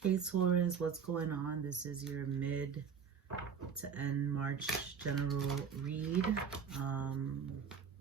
Hey Taurus, what's going on? This is your mid to end March general read.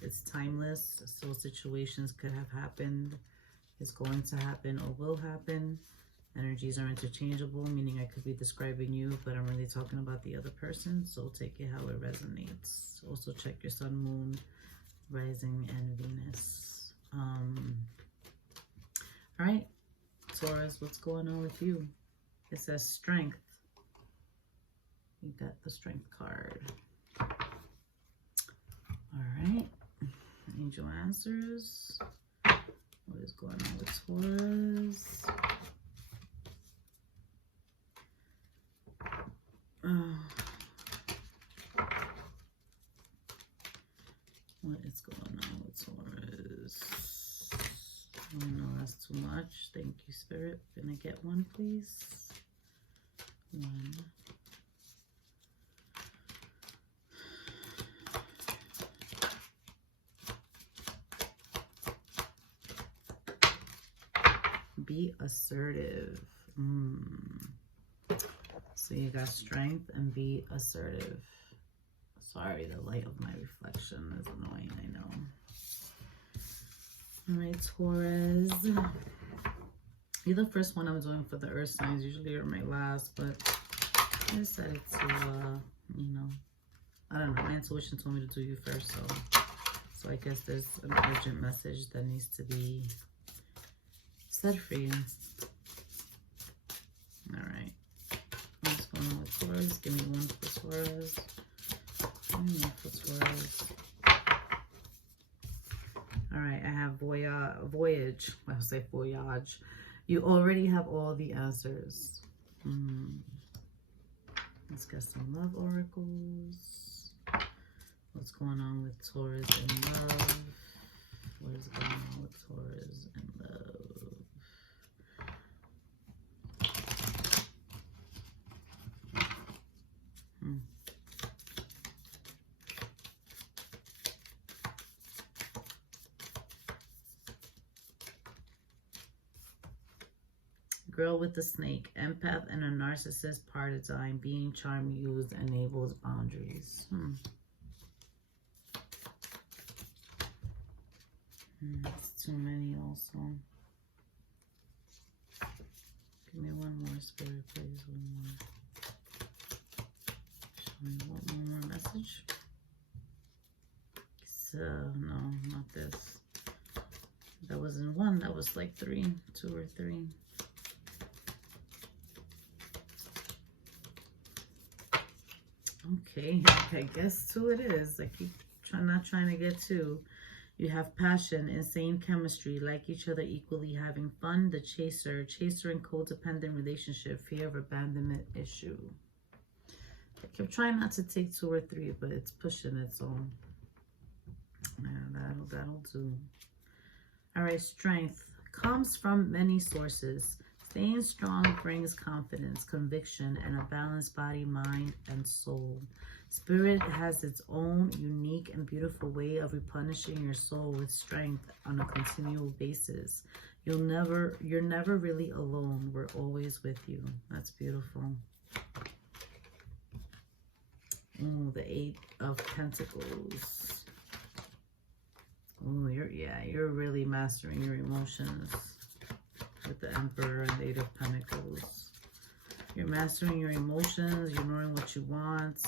It's timeless, so situations could have happened, is going to happen, or will happen. Energies are interchangeable, meaning I could be describing you, but I'm really talking about the other person, so take it how it resonates. Also check your sun, moon, rising, and Venus. All right. Taurus, what's going on with you? It says strength. You got the strength card. All right. Angel answers. What is going on with Taurus? What is going on with Taurus? Oh no, that's too much. Thank you, Spirit. Can I get one, please? One. Be assertive. So you got strength and be assertive. Sorry, the light of my reflection is annoying, I know. All right, Taurus. You're the first one I'm doing for the earth signs. Usually you're my last, but I decided to, you know, I don't know. My intuition told me to do you first, so I guess there's an urgent message that needs to be said for you. All right. What's going on with Taurus? Give me one for Taurus. Give me one for Taurus. All right, I have voyage. I'll say voyage. You already have all the answers. Let's get some love oracles. What's going on with Taurus in love? What is going on with Taurus in love? Girl with the snake, empath and a narcissist paradigm, being charm used enables boundaries. That's too many also. Give me one more, Spirit, please. One more. Show me one more message. So, no, not this. That wasn't one, that was like three, 2 or 3. Okay, I guess 2 it is. I keep not trying to get 2. You have passion, insane chemistry, like each other equally, having fun, the chaser and codependent relationship, fear of abandonment issue. I keep trying not to take 2 or 3, but it's pushing it, so yeah, that'll do. All right, strength comes from many sources. Staying strong brings confidence, conviction, and a balanced body, mind, and soul. Spirit has its own unique and beautiful way of replenishing your soul with strength on a continual basis. You're never really alone. We're always with you. That's beautiful. Oh, the 8 of Pentacles. Oh, you're really mastering your emotions. With the Emperor and the 8 of Pentacles. You're mastering your emotions, you're knowing what you want,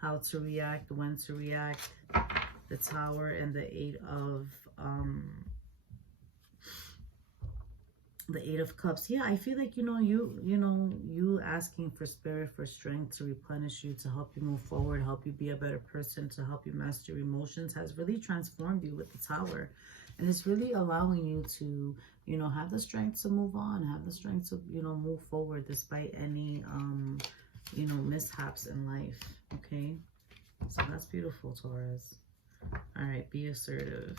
how to react, when to react. The Tower and the 8 of Cups. Yeah, I feel like, you asking for Spirit for strength to replenish you, to help you move forward, help you be a better person, to help you master your emotions has really transformed you with the Tower. And it's really allowing you to, have the strength to move on, have the strength to, move forward despite any, mishaps in life. Okay. So that's beautiful, Taurus. All right. Be assertive.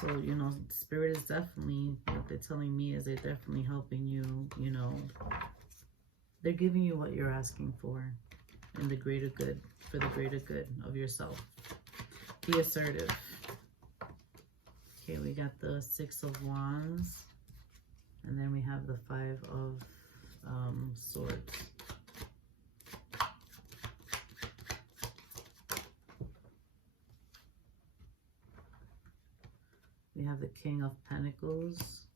So, Spirit is definitely, what they're telling me is they're definitely helping you, they're giving you what you're asking for in the greater good, for the greater good of yourself. Be assertive. Okay, we got the 6 of Wands. And then we have the Five of Swords. We have the King of Pentacles.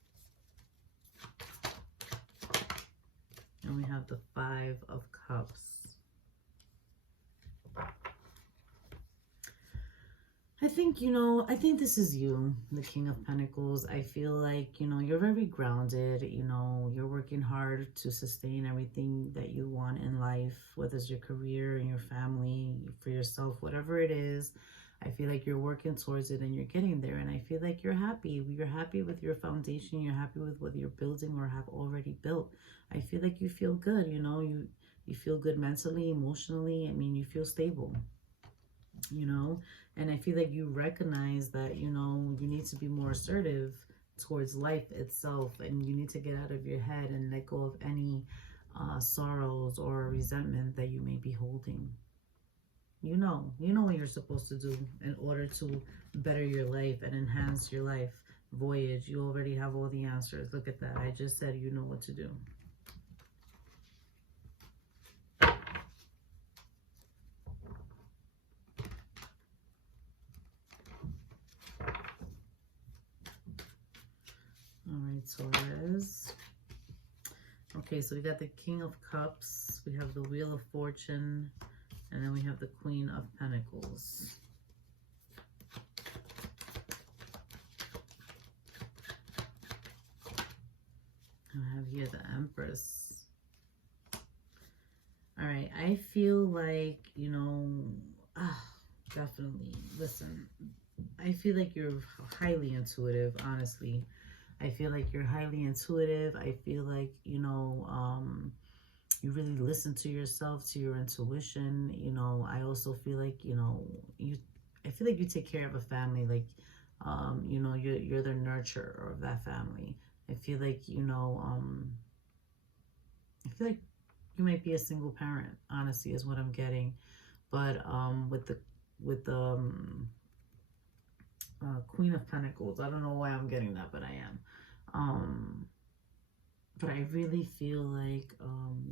And we have the Five of Cups. I think, you know, I think this is you, the King of Pentacles. I feel like, you know, you're very grounded. You know, you're working hard to sustain everything that you want in life, whether it's your career and your family, for yourself, whatever it is. I feel like you're working towards it and you're getting there. And I feel like you're happy. You're happy with your foundation. You're happy with what you're building or have already built. I feel like you feel good. You know, you feel good mentally, emotionally. I mean, you feel stable, you know. And I feel like you recognize that, you know, you need to be more assertive towards life itself. And you need to get out of your head and let go of any sorrows or resentment that you may be holding. You know what you're supposed to do in order to better your life and enhance your life. Voyage, you already have all the answers. Look at that. I just said you know what to do. All right, Taurus. Okay, so we got the King of Cups. We have the Wheel of Fortune. And then we have the Queen of Pentacles. I have here the Empress. All right, I feel like, you know, definitely, listen, I feel like you're highly intuitive, honestly. I feel like you're highly intuitive. I feel like, you know, you really listen to yourself, to your intuition. You know, I also feel like, you know, I feel like you take care of a family. Like, you know, you're the nurturer of that family. I feel like, you know, I feel like you might be a single parent, honestly, is what I'm getting. But with the Queen of Pentacles, I don't know why I'm getting that, but I am. But I really feel like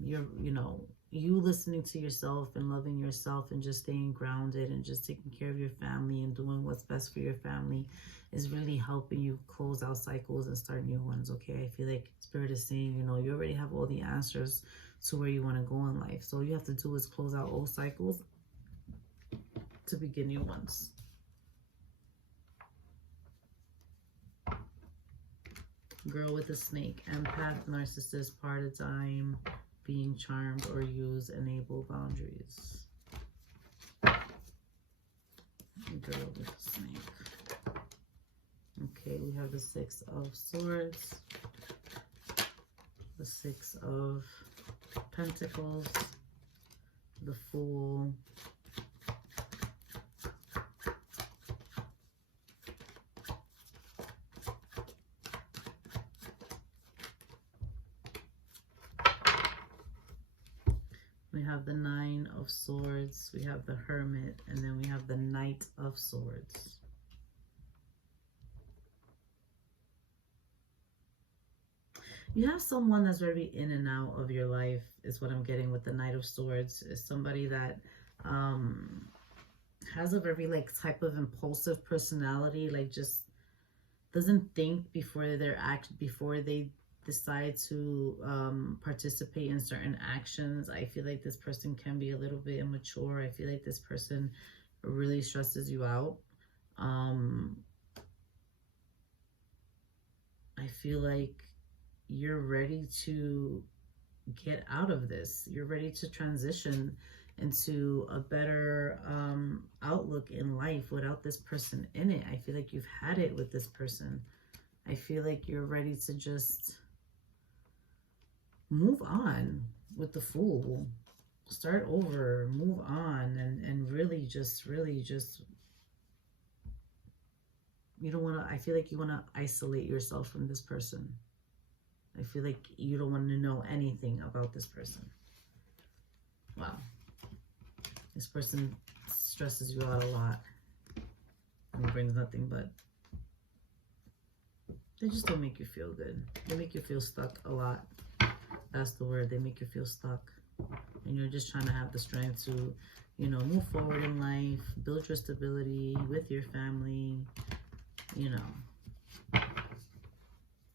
you know, you listening to yourself and loving yourself and just staying grounded and just taking care of your family and doing what's best for your family is really helping you close out cycles and start new ones, okay? I feel like Spirit is saying, you know, you already have all the answers to where you want to go in life. So all you have to do is close out old cycles to begin new ones. Girl with a snake, empath, narcissist, paradigm, being charmed or use, enable boundaries. Girl with a snake. Okay, we have the Six of Swords, the Six of Pentacles, the Fool, we have the Nine of Swords, we have the Hermit, and then we have the Knight of Swords. You have someone that's very in and out of your life is what I'm getting with the Knight of Swords. Is somebody that has a very like type of impulsive personality, like just doesn't think before before they decide to participate in certain actions. I feel like this person can be a little bit immature. I feel like this person really stresses you out. I feel like you're ready to get out of this. You're ready to transition into a better outlook in life without this person in it. I feel like you've had it with this person. I feel like you're ready to just move on with the Fool. Start over, move on, and really just you don't want to, I feel like you want to isolate yourself from this person. I feel like you don't want to know anything about this person. Wow. This person stresses you out a lot and brings nothing but They just don't make you feel good. They make you feel stuck a lot. That's the word. They make you feel stuck. And you're just trying to have the strength to, you know, move forward in life, build your stability with your family, you know.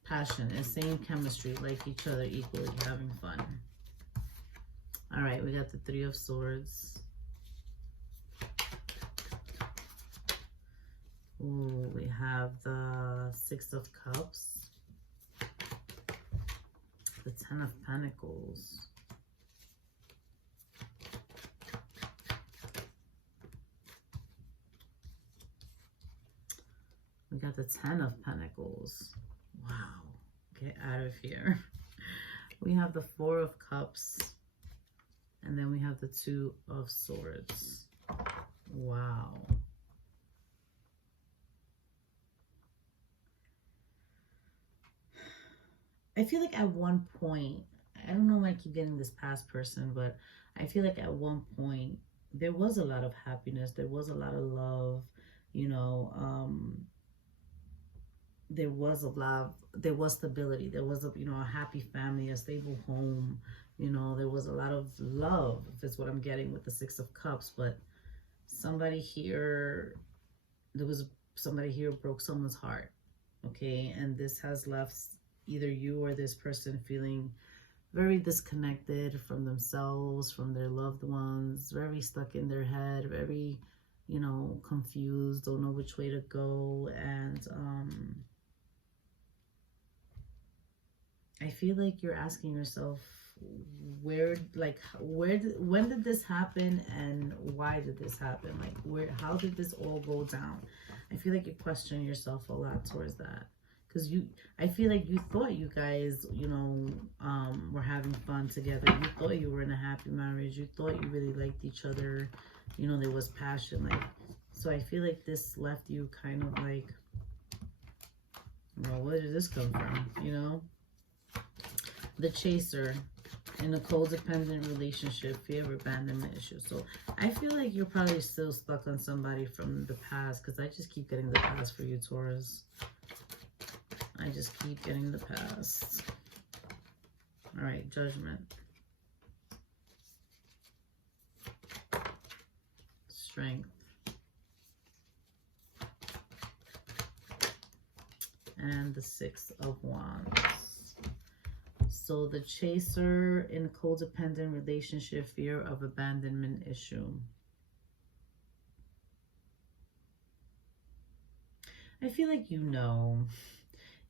Passion and same chemistry, like each other equally, having fun. All right, we got the Three of Swords. Ooh, we have the Six of Cups. The Ten of Pentacles. We got the Ten of Pentacles. Wow. Get out of here. We have the Four of Cups. And then we have the Two of Swords. Wow. I feel like at one point, I don't know why I keep getting this past person, but I feel like at one point, there was a lot of happiness. There was a lot of love, you know, there was a love, there was stability, there was a, you know, a happy family, a stable home, you know, there was a lot of love, is what I'm getting with the Six of Cups. But somebody here, there was somebody here broke someone's heart, okay, and this has left either you or this person feeling very disconnected from themselves, from their loved ones, very stuck in their head, very, you know, confused, don't know which way to go. And I feel like you're asking yourself, when did this happen, and why did this happen? Like, how did this all go down? I feel like you question yourself a lot towards that, because I feel like you thought you guys, you know, were having fun together. You thought you were in a happy marriage. You thought you really liked each other. You know, there was passion. Like, so I feel like this left you kind of like, well, where did this come from? You know? The Chaser, in a codependent relationship, fear of abandonment issues. So I feel like you're probably still stuck on somebody from the past, because I just keep getting the past for you, Taurus. I just keep getting the past. All right, Judgment. Strength. And the Six of Wands. So the Chaser, in codependent relationship, fear of abandonment issue. I feel like you know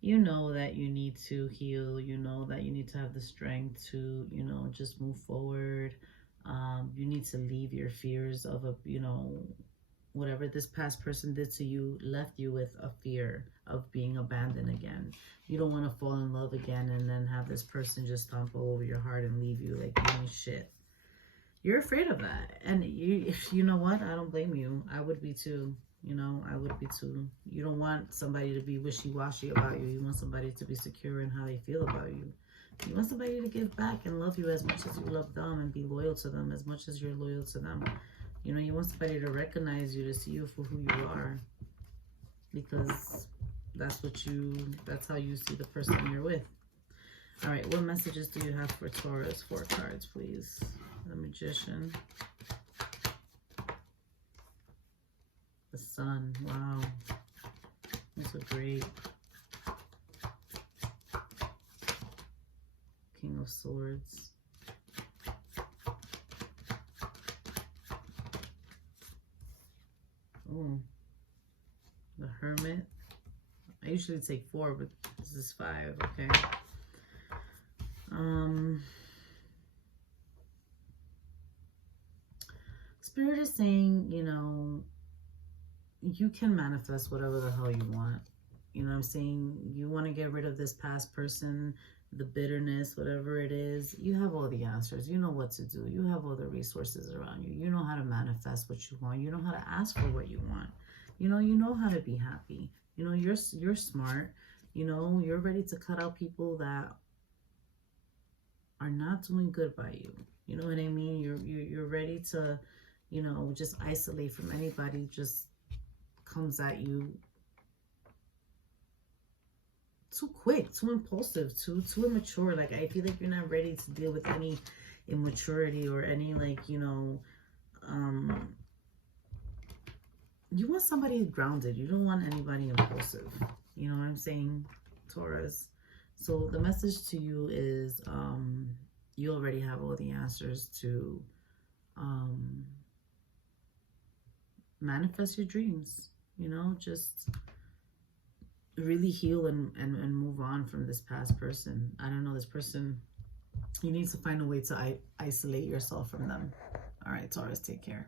that you need to heal. You know that you need to have the strength to, you know, just move forward. You need to leave your fears of you know, whatever this past person did to you, left you with a fear of being abandoned again. You don't want to fall in love again and then have this person just stomp all over your heart and leave you like you ain't shit. You're afraid of that. And you know what? I don't blame you. I would be too. You know, I would be too. You don't want somebody to be wishy-washy about you. You want somebody to be secure in how they feel about you. You want somebody to give back and love you as much as you love them, and be loyal to them as much as you're loyal to them. You know, you want somebody to recognize you, to see you for who you are, because that's how you see the person you're with. All right, what messages do you have for Taurus? 4 cards, please. The Magician. The Sun. Wow. Those are great. King of Swords. Oh. The Hermit. I usually take 4, but this is 5. Okay. Spirit is saying, you know, you can manifest whatever the hell you want. You know what I'm saying? You want to get rid of this past person, the bitterness, whatever it is. You have all the answers. You know what to do. You have all the resources around you. You know how to manifest what you want. You know how to ask for what you want. You know how to be happy. You know, you're smart. You know, you're ready to cut out people that are not doing good by you. You know what I mean? You're ready to, you know, just isolate from anybody just comes at you too quick, too impulsive, too immature. Like, I feel like you're not ready to deal with any immaturity or any, like, you know, you want somebody grounded. You don't want anybody impulsive. You know what I'm saying, Taurus? So the message to you is you already have all the answers to manifest your dreams. You know, just really heal and move on from this past person. I don't know, this person, you need to find a way to isolate yourself from them. All right, Taurus, take care.